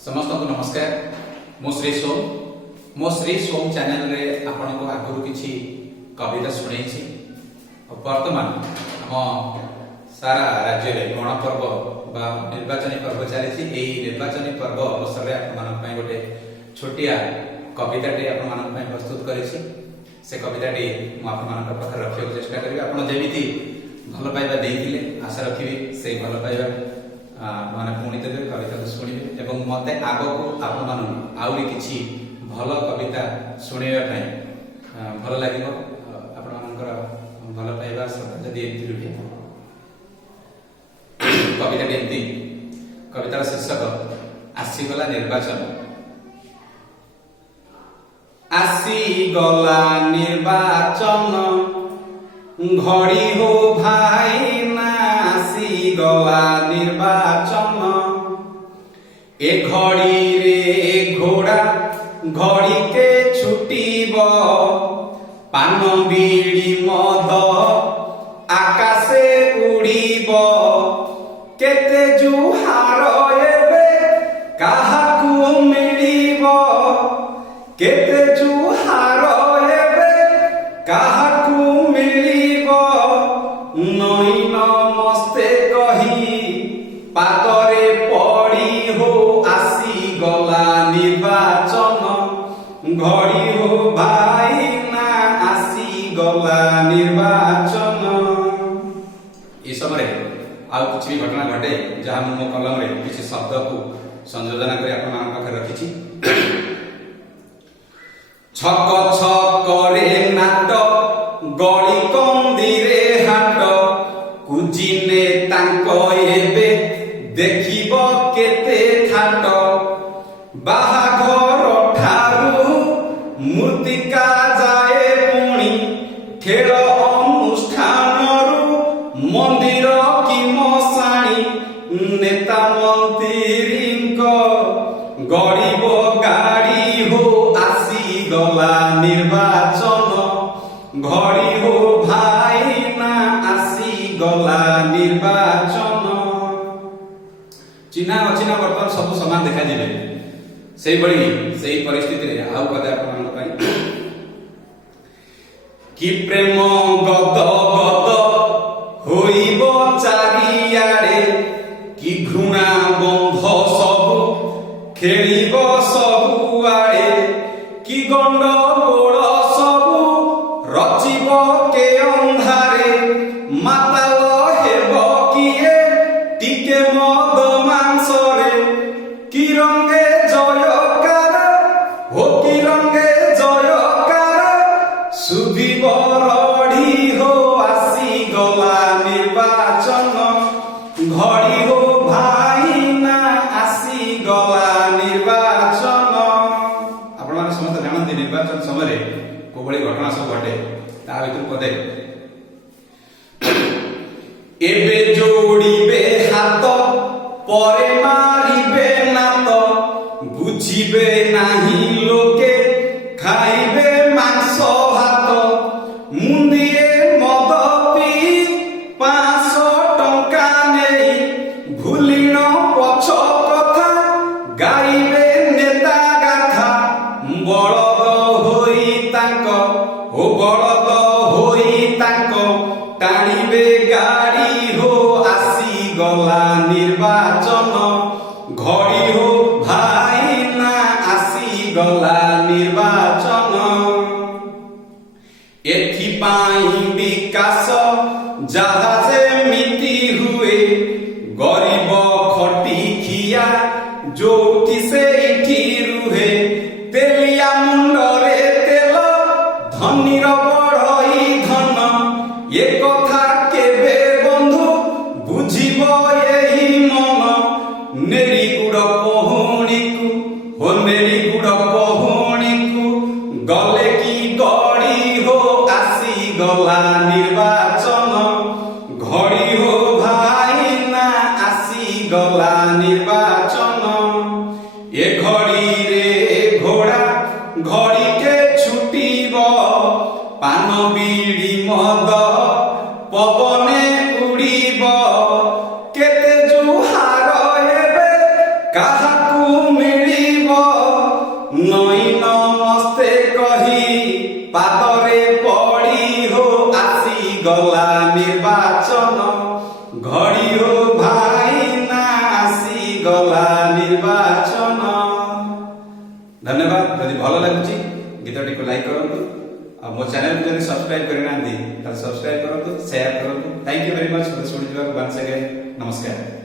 समस्त को नमस्कार। मो श्री सोम चैनल रे आपण को आगु किछि कविता सुनै छी। वर्तमान हम सारा राज्य रे गण पर्व बा निर्वाचन पर्व चली छी। एई निर्वाचन पर्व अवसर रे आपण मान पय गोटे छोटिया कविता टे आपण मान पय प्रस्तुत करै छी। से कविता टे म आपण मान पाखर रखियो चेष्टा करबी। आपण जेमिति भल पाइबा देइथिले आशा रखिबी से भल पाइबा माने पुणी देवे कविता को शुणिबे एवं मते आगो को आपण मान आउरी किछि भल कविता शुणिबा पय भल लागिबो। आपण मानकर भल पाइबा सब जदी एति रुहे कविता एति कवितार शीर्षक आसीगला निर्वाचन। आसीगला निर्वाचन घड़ी हो भाई ना आसीगला निर्वाचन। ए घड़ी रे घोड़ा घड़ी के छुटीब पान बीड़ी मद आकाशे उड़ीब। केते जुहार एबे काहाकू मिलीब केते जुहार एबे काहाकू मिलीब। नईन मस्ते कही पादरे पड़ी हो आसीगला निर्वाचन। घड़ी हो भाई ना आसीगला निर्वाचन। ई समय आउ किछि घटना घटे जहाँ मो कलम रे किछि शब्द को संयोजन कर आपण मान पाखे रखिछि। छक छक रे नाट गली कंदीरे हाट कुजिने तांको एबे देखिब केते थाट। बाहाघर ठारू मूर्तिका जाए पुणी खेल अनुष्ठानरू मंदिर की मसाणी। नेता मंत्रीको गरीब गाड़ी हो आसीगला निर्वाचन। घड़ी हो भाई ना आसीगला निर्वाचन। चिन्हा अचिन्हा बर्तमान सब समान देखा जिवे सेही बड़ी सेही परिस्थिति रे आउ कदा आपण पई कि प्रेम गद गद होइब चारियारे कि घृणा बंध सब खेलिब सबुआड़े कि गंडगोल सब रचिब के अंधारे। माताल हेब किए टिके मद मांसरे कि रंगे जयकार हो कि रंगे जयकार। सुधिब रढ़ी हो आसीगला निर्वाचन। घड़ी हो भाई ना आसीगला निर्वाचन। आपण माने समस्त जानନ୍ତି निर्वाचन समय कोबळी घटना सब घटे ता भितर पदे एबे जोड़ीबे हाथ परे मारिबे नात। बुझिबे नाही लोके खाइबे मांस भात। मुंडिए मद पी 500 टंका नेई भूलिण पछ कथा गाइबे नेता गाथा। बलद होई तांको हो बलद होई तांको टाणिबे गाड़ी हो आसीगला निर्वाचन। घड़ी हो भाई ना आसीगला निर्वाचन। एथिपाई विकास जहाजे मिति हुए गरीब खटी खिया जोठी से इठी रुहे। तेलिया मुंडरे तेल धनीर बड़ई धन। ये कथा केबे बंधु बुझिब एही मन। नेरी गुड़ पहुणी को हो नेरी गुड़ पहुणी को गले की गड़ी हो आसीगला निर्वाचन। घड़ी हो भाई ना आसीगला निर्वाचन। ए घड़ी रे घोड़ा घड़ी के छुटीब पान बीड़ी मद पवने उड़ीब। केते जुहार एबे काहाकू मिल पादरे पड़ी हो आसी गला निर्वाचन घड़ी हो भाई ना आसी गला निर्वाचन। धन्यवाद। जदि भल लगुची गीतटी को लाइक करूँ और मो चैनल को जब सब्सक्राइब करना सब्सक्राइब करूँ, शेयर करूँ। Thank you very much. शुणी वंस अगेन नमस्कार।